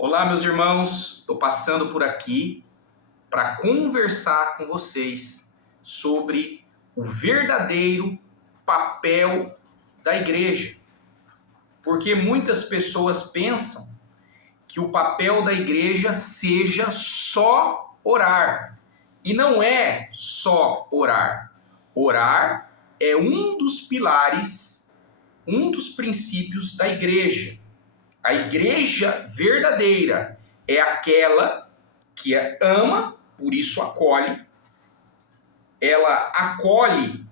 Olá, meus irmãos, estou passando por aqui para conversar com vocês sobre o verdadeiro papel da igreja. Porque muitas pessoas pensam que o papel da igreja seja só orar. E não é só orar. Orar é um dos pilares, um dos princípios da igreja. A igreja verdadeira é aquela que ama, por isso acolhe. Ela acolhe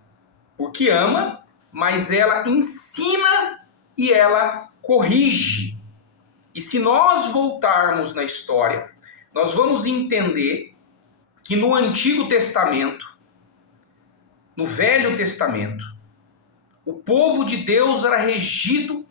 porque ama, mas ela ensina e ela corrige. E se nós voltarmos na história, nós vamos entender que no Antigo Testamento, no Velho Testamento, o povo de Deus era regido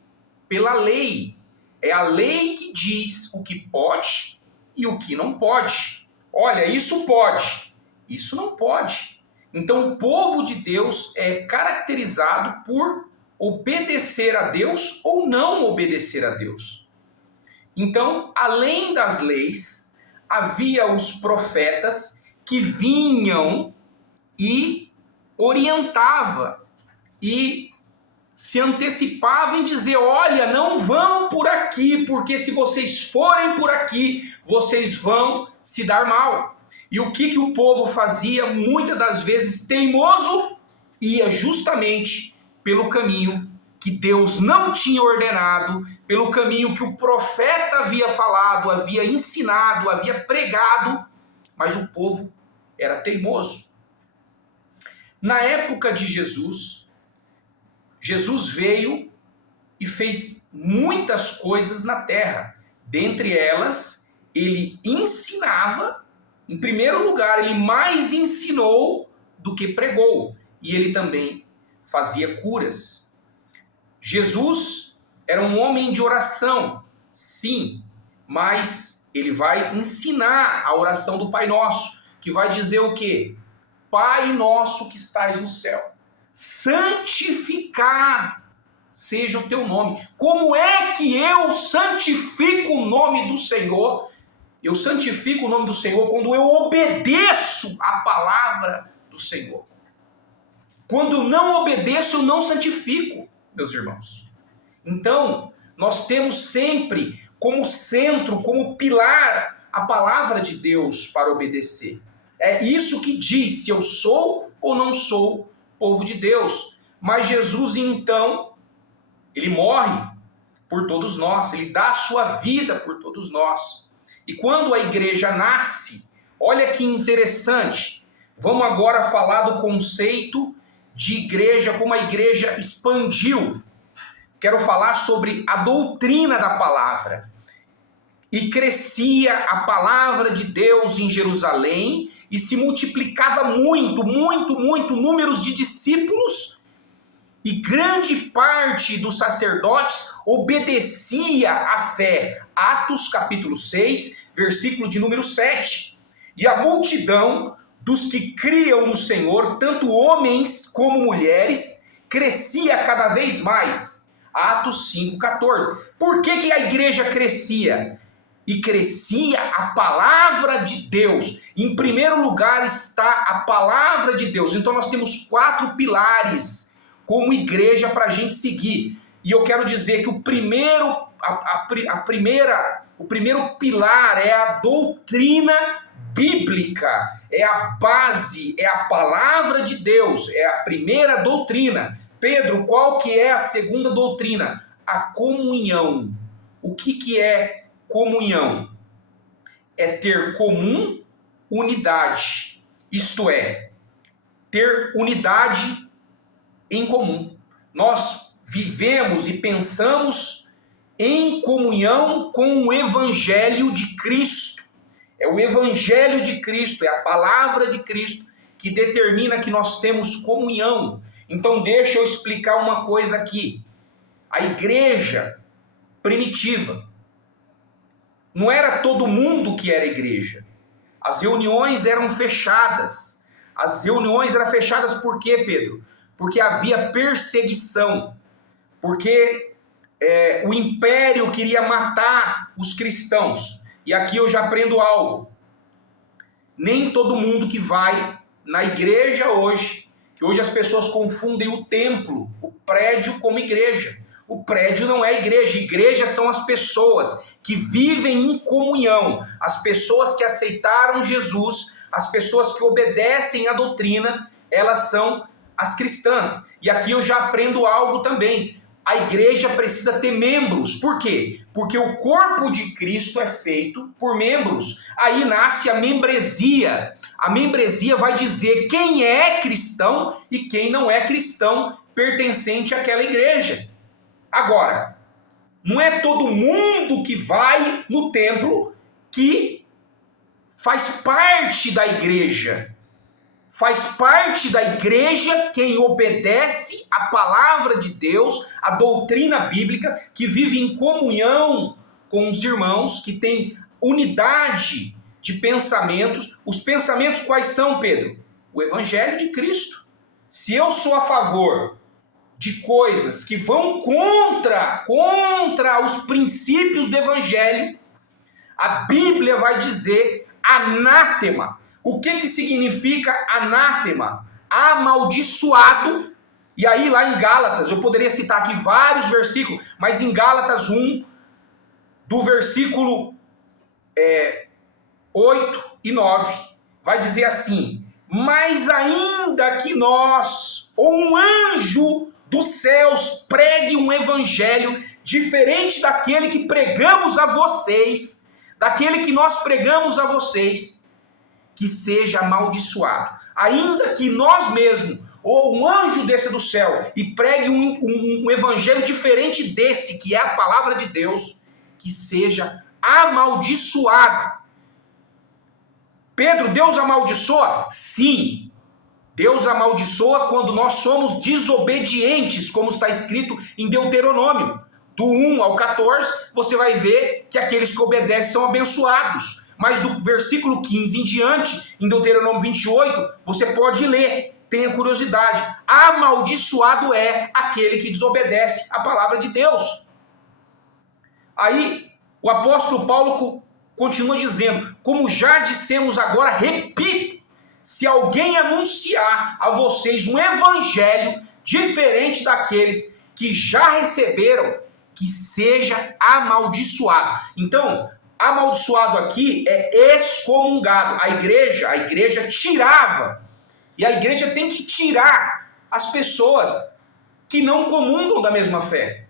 pela lei. É a lei que diz o que pode e o que não pode. Olha, isso pode, isso não pode. Então o povo de Deus é caracterizado por obedecer a Deus ou não obedecer a Deus. Então, além das leis, havia os profetas que vinham e orientavam e se antecipava em dizer, olha, não vão por aqui, porque se vocês forem por aqui, vocês vão se dar mal. E o que o povo fazia? Muitas das vezes, teimoso, ia justamente pelo caminho que Deus não tinha ordenado, pelo caminho que o profeta havia falado, havia ensinado, havia pregado, mas o povo era teimoso. Na época de Jesus veio e fez muitas coisas na terra. Dentre elas, ele ensinava. Em primeiro lugar, ele mais ensinou do que pregou. E ele também fazia curas. Jesus era um homem de oração, sim, mas ele vai ensinar a oração do Pai Nosso, que vai dizer o quê? Pai nosso que estais no céu, santificado seja o teu nome. Como é que eu santifico o nome do Senhor? Eu santifico o nome do Senhor quando eu obedeço a palavra do Senhor. Quando não obedeço, eu não santifico, meus irmãos. Então, nós temos sempre como centro, como pilar, a palavra de Deus para obedecer. É isso que diz se eu sou ou não sou povo de Deus. Mas Jesus, então, ele morre por todos nós, ele dá a sua vida por todos nós. E quando a igreja nasce, olha que interessante, vamos agora falar do conceito de igreja, como a igreja expandiu. Quero falar sobre a doutrina da palavra. E crescia a palavra de Deus em Jerusalém, e se multiplicava muito números de discípulos, e grande parte dos sacerdotes obedecia à fé. Atos capítulo 6, versículo de número 7. E a multidão dos que criam no Senhor, tanto homens como mulheres, crescia cada vez mais. Atos 5,14. Por que a igreja crescia? E crescia a palavra de Deus. Em primeiro lugar está a palavra de Deus. Então nós temos 4 pilares como igreja para a gente seguir. E eu quero dizer que o primeiro pilar é a doutrina bíblica. É a base, é a palavra de Deus. É a primeira doutrina. Pedro, qual que é a segunda doutrina? A comunhão. O que é comunhão? É ter comum unidade, isto é, ter unidade em comum. Nós vivemos e pensamos em comunhão com o Evangelho de Cristo. É o Evangelho de Cristo, é a palavra de Cristo que determina que nós temos comunhão. Então deixa eu explicar uma coisa aqui. A igreja primitiva, não era todo mundo que era igreja. As reuniões eram fechadas. As reuniões eram fechadas por quê, Pedro? Porque havia perseguição. Porque o império queria matar os cristãos. E aqui eu já aprendo algo. Nem todo mundo que vai na igreja hoje, que hoje as pessoas confundem o templo, o prédio, como igreja. O prédio não é igreja. Igreja são as pessoas que vivem em comunhão, as pessoas que aceitaram Jesus, as pessoas que obedecem à doutrina, elas são as cristãs. E aqui eu já aprendo algo também. A igreja precisa ter membros. Por quê? Porque o corpo de Cristo é feito por membros. Aí nasce a membresia. A membresia vai dizer quem é cristão e quem não é cristão pertencente àquela igreja. Agora, não é todo mundo que vai no templo que faz parte da igreja. Faz parte da igreja quem obedece à palavra de Deus, à doutrina bíblica, que vive em comunhão com os irmãos, que tem unidade de pensamentos. Os pensamentos quais são, Pedro? O Evangelho de Cristo. Se eu sou a favor de coisas que vão contra os princípios do Evangelho, a Bíblia vai dizer anátema. O que significa anátema? Amaldiçoado. E aí lá em Gálatas, eu poderia citar aqui vários versículos, mas em Gálatas 1, do versículo 8 e 9, vai dizer assim: mas ainda que nós, ou um anjo dos céus, pregue um evangelho diferente daquele que pregamos a vocês, daquele que nós pregamos a vocês, que seja amaldiçoado. Ainda que nós mesmos, ou um anjo desça do céu e pregue um evangelho diferente desse, que é a palavra de Deus, que seja amaldiçoado. Pedro, Deus amaldiçoa? Sim. Deus amaldiçoa quando nós somos desobedientes, como está escrito em Deuteronômio. Do 1 ao 14, você vai ver que aqueles que obedecem são abençoados. Mas do versículo 15 em diante, em Deuteronômio 28, você pode ler, tenha curiosidade. Amaldiçoado é aquele que desobedece à palavra de Deus. Aí, o apóstolo Paulo continua dizendo: como já dissemos agora, repito, se alguém anunciar a vocês um evangelho diferente daqueles que já receberam, que seja amaldiçoado. Então, amaldiçoado aqui é excomungado. A igreja tirava. E a igreja tem que tirar as pessoas que não comungam da mesma fé.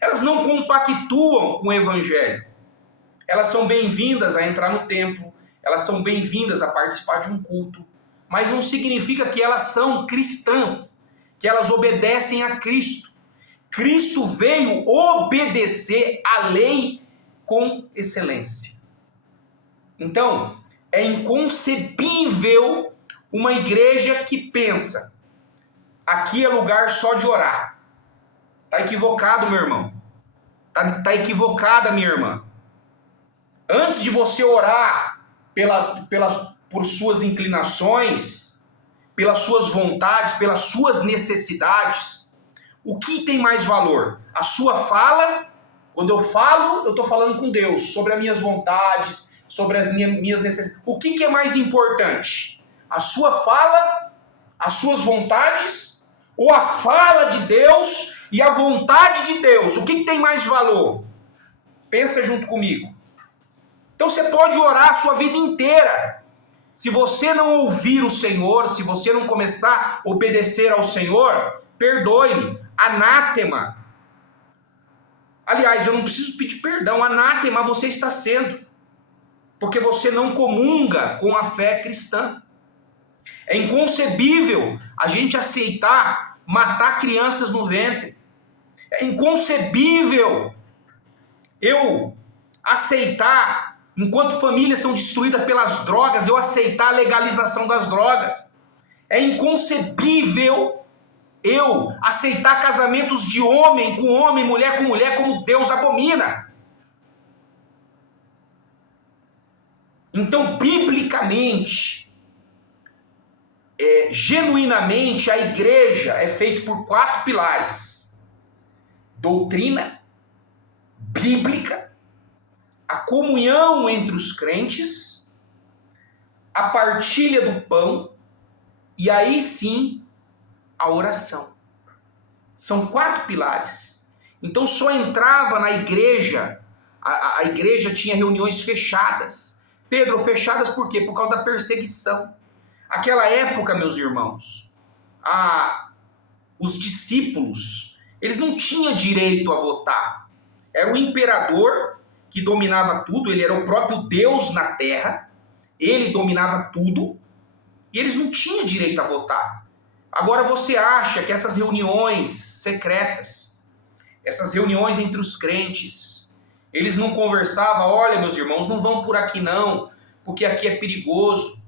Elas não compactuam com o evangelho. Elas são bem-vindas a entrar no templo, elas são bem-vindas a participar de um culto, mas não significa que elas são cristãs, que elas obedecem a Cristo. Cristo veio obedecer à lei com excelência. Então, é inconcebível uma igreja que pensa: aqui é lugar só de orar. Está equivocado, meu irmão. Está equivocada, minha irmã. Antes de você orar por suas inclinações, pelas suas vontades, pelas suas necessidades, o que tem mais valor? A sua fala? Quando eu falo, eu estou falando com Deus sobre as minhas vontades, sobre as minhas necessidades. O que é mais importante? A sua fala, as suas vontades, ou a fala de Deus e a vontade de Deus? O que tem mais valor? Pensa junto comigo. Então você pode orar a sua vida inteira. Se você não ouvir o Senhor, se você não começar a obedecer ao Senhor, perdoe-me, anátema. Aliás, eu não preciso pedir perdão, anátema você está sendo, porque você não comunga com a fé cristã. É inconcebível a gente aceitar matar crianças no ventre. É inconcebível eu aceitar, enquanto famílias são destruídas pelas drogas, eu aceitar a legalização das drogas. É inconcebível eu aceitar casamentos de homem com homem, mulher com mulher, como Deus abomina. Então, biblicamente, genuinamente, a igreja é feita por 4 pilares. doutrina bíblica, a comunhão entre os crentes, a partilha do pão e aí sim a oração. São 4 pilares. Então só entrava na igreja, a igreja tinha reuniões fechadas. Pedro, fechadas por quê? Por causa da perseguição. Aquela época, meus irmãos, os discípulos, eles não tinham direito a votar. Era o imperador que dominava tudo, ele era o próprio Deus na terra, ele dominava tudo, e eles não tinham direito a votar. Agora você acha que essas reuniões secretas, essas reuniões entre os crentes, eles não conversavam, olha meus irmãos, não vão por aqui não, porque aqui é perigoso,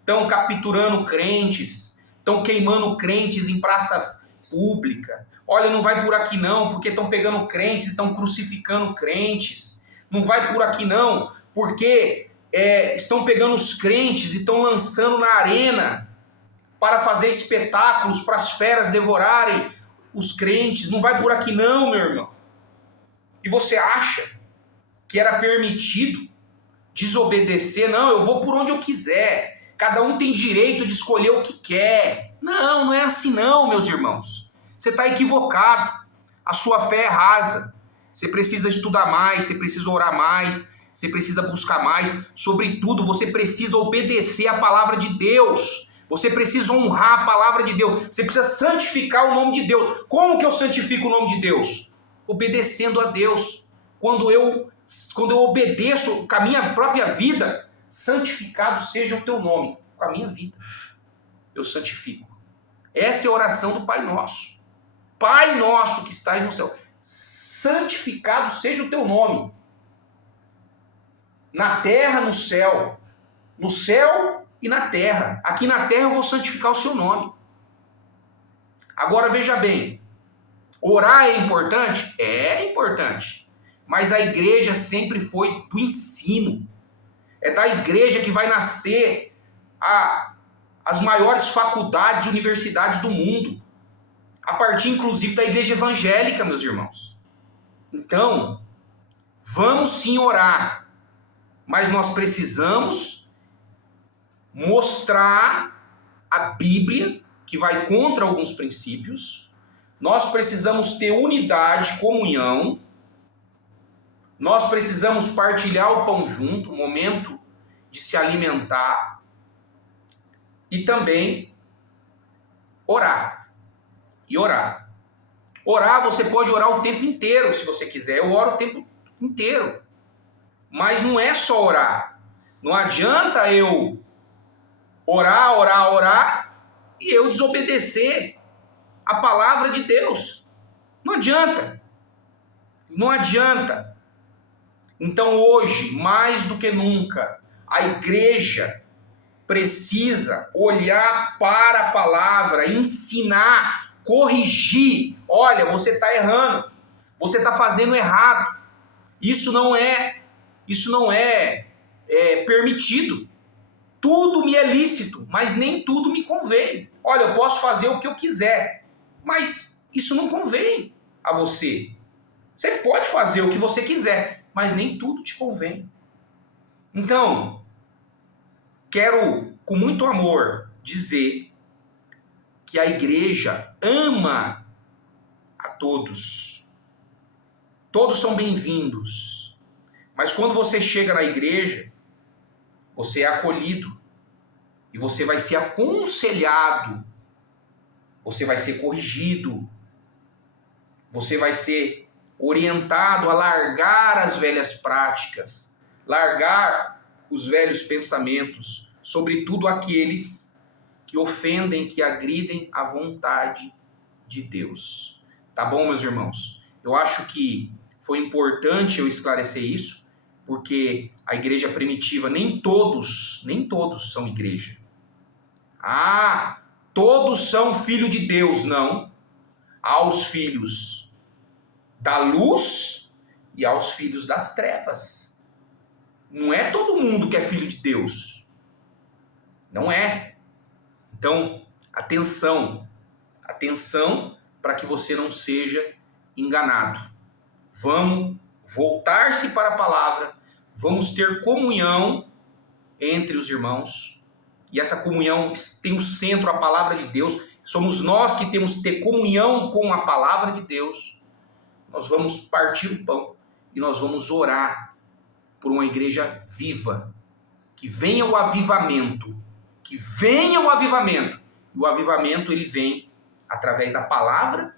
estão capturando crentes, estão queimando crentes em praça pública, olha, não vai por aqui não, porque estão pegando crentes, estão crucificando crentes, não vai por aqui não, porque estão pegando os crentes e estão lançando na arena para fazer espetáculos para as feras devorarem os crentes, não vai por aqui não, meu irmão. E você acha que era permitido desobedecer? Não, eu vou por onde eu quiser, cada um tem direito de escolher o que quer. Não, não é assim não, meus irmãos. Você está equivocado, a sua fé é rasa, você precisa estudar mais, você precisa orar mais, você precisa buscar mais, sobretudo você precisa obedecer a palavra de Deus, você precisa honrar a palavra de Deus, você precisa santificar o nome de Deus. Como que eu santifico o nome de Deus? Obedecendo a Deus. Quando eu obedeço com a minha própria vida, santificado seja o teu nome, com a minha vida eu santifico. Essa é a oração do Pai Nosso. Pai nosso que estás no céu, santificado seja o teu nome. Na terra, no céu e na terra. Aqui na terra eu vou santificar o seu nome. Agora veja bem, orar é importante? É importante. Mas a igreja sempre foi do ensino. É da igreja que vai nascer as maiores faculdades e universidades do mundo. A partir, inclusive, da igreja evangélica, meus irmãos. Então, vamos sim orar. Mas nós precisamos mostrar a Bíblia, que vai contra alguns princípios. Nós precisamos ter unidade, comunhão. Nós precisamos partilhar o pão junto, o momento de se alimentar. E também orar. E orar. Orar, você pode orar o tempo inteiro, se você quiser. Eu oro o tempo inteiro. Mas não é só orar. Não adianta eu orar e eu desobedecer a palavra de Deus. Não adianta. Não adianta. Então hoje, mais do que nunca, a igreja precisa olhar para a palavra, ensinar, corrigir. Olha, você está errando. Você está fazendo errado. Isso não é permitido. Tudo me é lícito, mas nem tudo me convém. Olha, eu posso fazer o que eu quiser, mas isso não convém a você. Você pode fazer o que você quiser, mas nem tudo te convém. Então, quero, com muito amor, dizer que a igreja ama a todos. Todos são bem-vindos. Mas quando você chega na igreja, você é acolhido e você vai ser aconselhado, você vai ser corrigido, você vai ser orientado a largar as velhas práticas, largar os velhos pensamentos, sobretudo aqueles que ofendem, que agridem a vontade de Deus. Tá bom, meus irmãos? Eu acho que foi importante eu esclarecer isso, porque a igreja primitiva, nem todos são igreja. Todos são filho de Deus, não. Há os filhos da luz e há os filhos das trevas. Não é todo mundo que é filho de Deus. Não é. Então, atenção para que você não seja enganado. Vamos voltar-se para a palavra, vamos ter comunhão entre os irmãos, e essa comunhão tem o centro a palavra de Deus. Somos nós que temos que ter comunhão com a palavra de Deus. Nós vamos partir o pão e nós vamos orar por uma igreja viva, que venha o avivamento, que venha o avivamento. E o avivamento ele vem através da palavra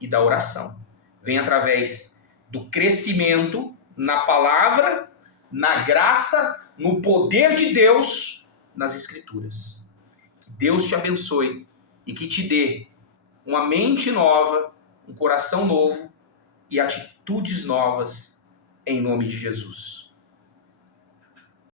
e da oração. Vem através do crescimento na palavra, na graça, no poder de Deus, nas Escrituras. Que Deus te abençoe e que te dê uma mente nova, um coração novo e atitudes novas, em nome de Jesus.